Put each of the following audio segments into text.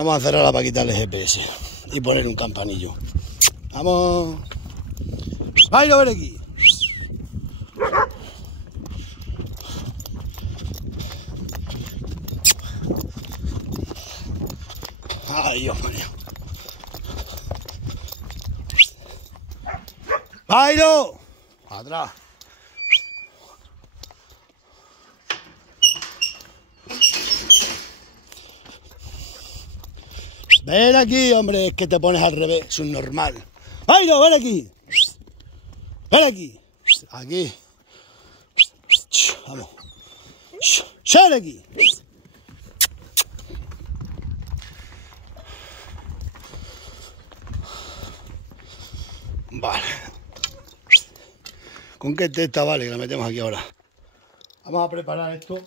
Vamos a cerrarla para quitarle el GPS y poner un campanillo. Vamos. ¡Vairo, ven aquí! ¡Ay, Dios mío! ¡Vairo! ¡Atrás! Ven aquí, hombre, es que te pones al revés, es un normal. ¡Vairo, ven aquí! ¡Ven aquí! Aquí. Vamos. ¡Ven aquí! Vale. ¿Con qué testa vale? Que la metemos aquí ahora. Vamos a preparar esto.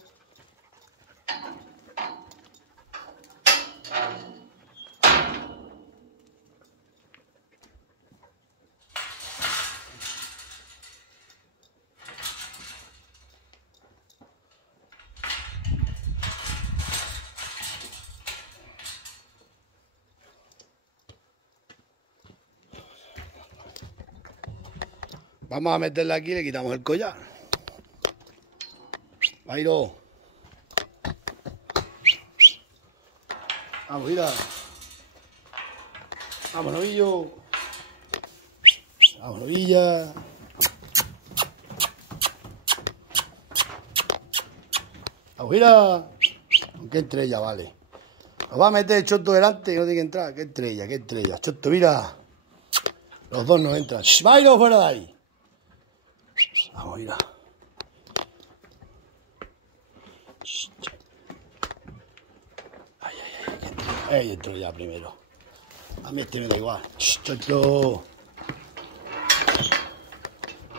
Vamos a meterla aquí y le quitamos el collar. Vairo. Vamos, mira. Vamos, novillo. Vamos, novilla. Vamos, mira. Qué estrella, vale. Nos va a meter el choto delante y no tiene que entrar. Qué estrella, qué estrella. Choto, mira. Los dos no entran. Vairo, fuera de ahí. Vamos, mira. Ay, ay, ay. Ahí entro ya primero. A mí este me da igual. Choto.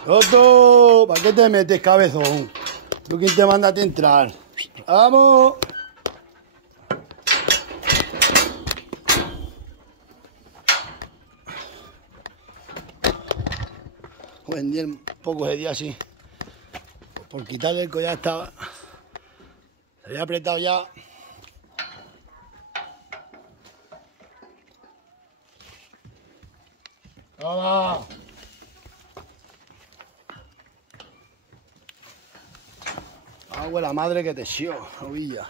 Choto. ¿Para qué te metes, cabezón? ¿Tú quién te manda a ti entrar? Vamos. Buen día, un poco de día así. Por quitarle el collar estaba. Se había apretado ya. ¡Toma! Agua la madre que te sió, novilla.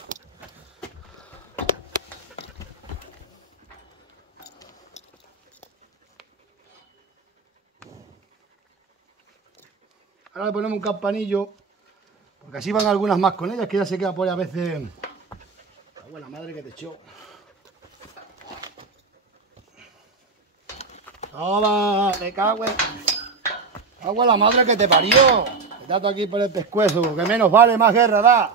Ahora le ponemos un campanillo, porque así van algunas más con ellas, que ya se queda por ahí a veces. Agua la madre que te echó. Toma, me cago en. Agua la madre que te parió. Me dato aquí por el pescuezo, que menos vale, más guerra da.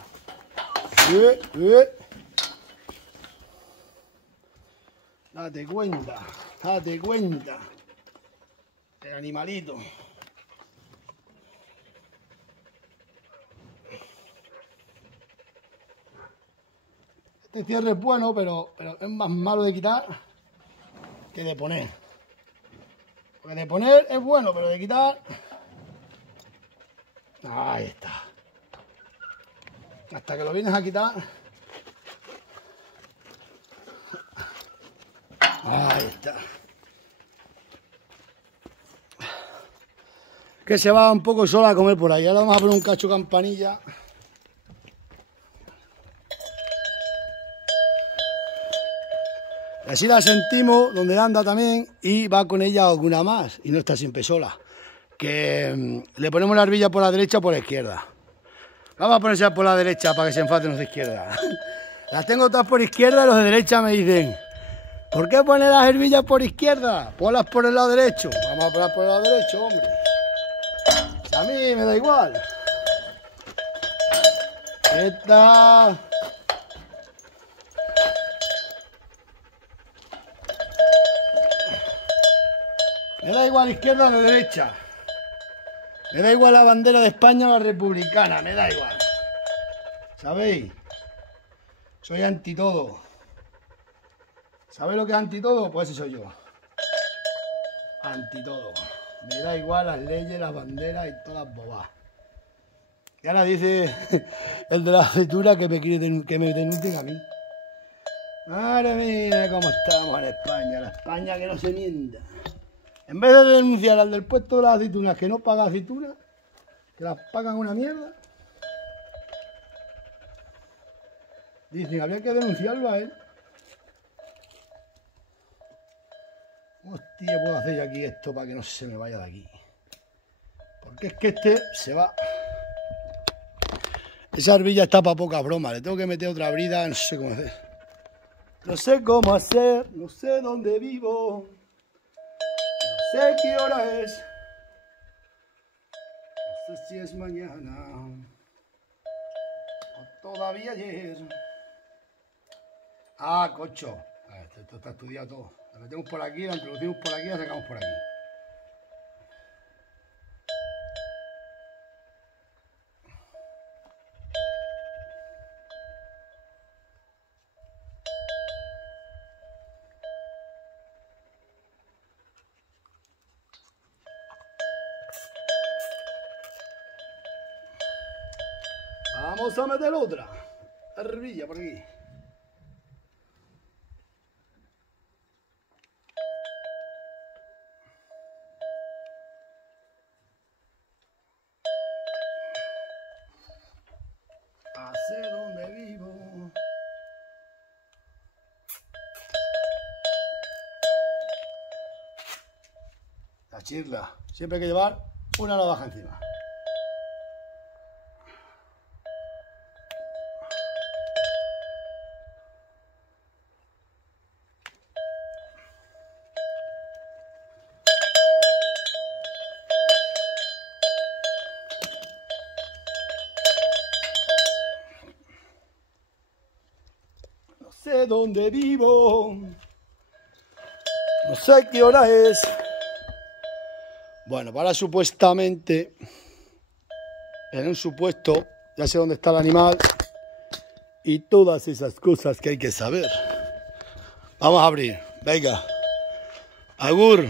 Date cuenta, date cuenta. El animalito. Este cierre es bueno, pero es más malo de quitar que de poner. Porque de poner es bueno, pero de quitar... Ahí está. Hasta que lo vienes a quitar... Ahí está. Que se va un poco sola a comer por ahí. Ahora vamos a poner un cacho campanilla. Así la sentimos donde anda también y va con ella alguna más y no está siempre sola. Que le ponemos la herbilla por la derecha o por la izquierda. Vamos a ponerse por la derecha para que se enfaden los de izquierda. Las tengo todas por izquierda y los de derecha me dicen: ¿por qué poner las herbillas por izquierda? Ponlas por el lado derecho. Vamos a poner por el lado derecho, hombre. A mí me da igual. Esta... Me da igual izquierda o de derecha. Me da igual la bandera de España o la republicana. Me da igual. ¿Sabéis? Soy anti todo. ¿Sabéis lo que es anti todo? Pues ese soy yo. Anti todo. Me da igual las leyes, las banderas y todas las bobadas. Y ahora dice el de la aceituna que me denuncien a mí. Madre mía, cómo estamos en España, la España que no se mienta. En vez de denunciar al del puesto de las aceitunas que no paga aceitunas, que las pagan una mierda, dicen, habría que denunciarlo a él. Hostia, puedo hacer yo aquí esto para que no se me vaya de aquí. Porque es que este se va. Esa arbilla está para poca broma, le tengo que meter otra brida, no sé cómo hacer. No sé cómo hacer, no sé dónde vivo, no sé qué hora es, no sé si es mañana o todavía ayer. Ah, cocho, esto está estudiado todo. Lo metemos por aquí, lo introducimos por aquí y lo sacamos por aquí. Vamos a meter otra arbilla por aquí. Sé dónde vivo. La chirla. Siempre hay que llevar una navaja encima. Sé dónde vivo, no sé qué hora es. Bueno, para supuestamente, en un supuesto, ya sé dónde está el animal y todas esas cosas que hay que saber. Vamos a abrir, venga, agur.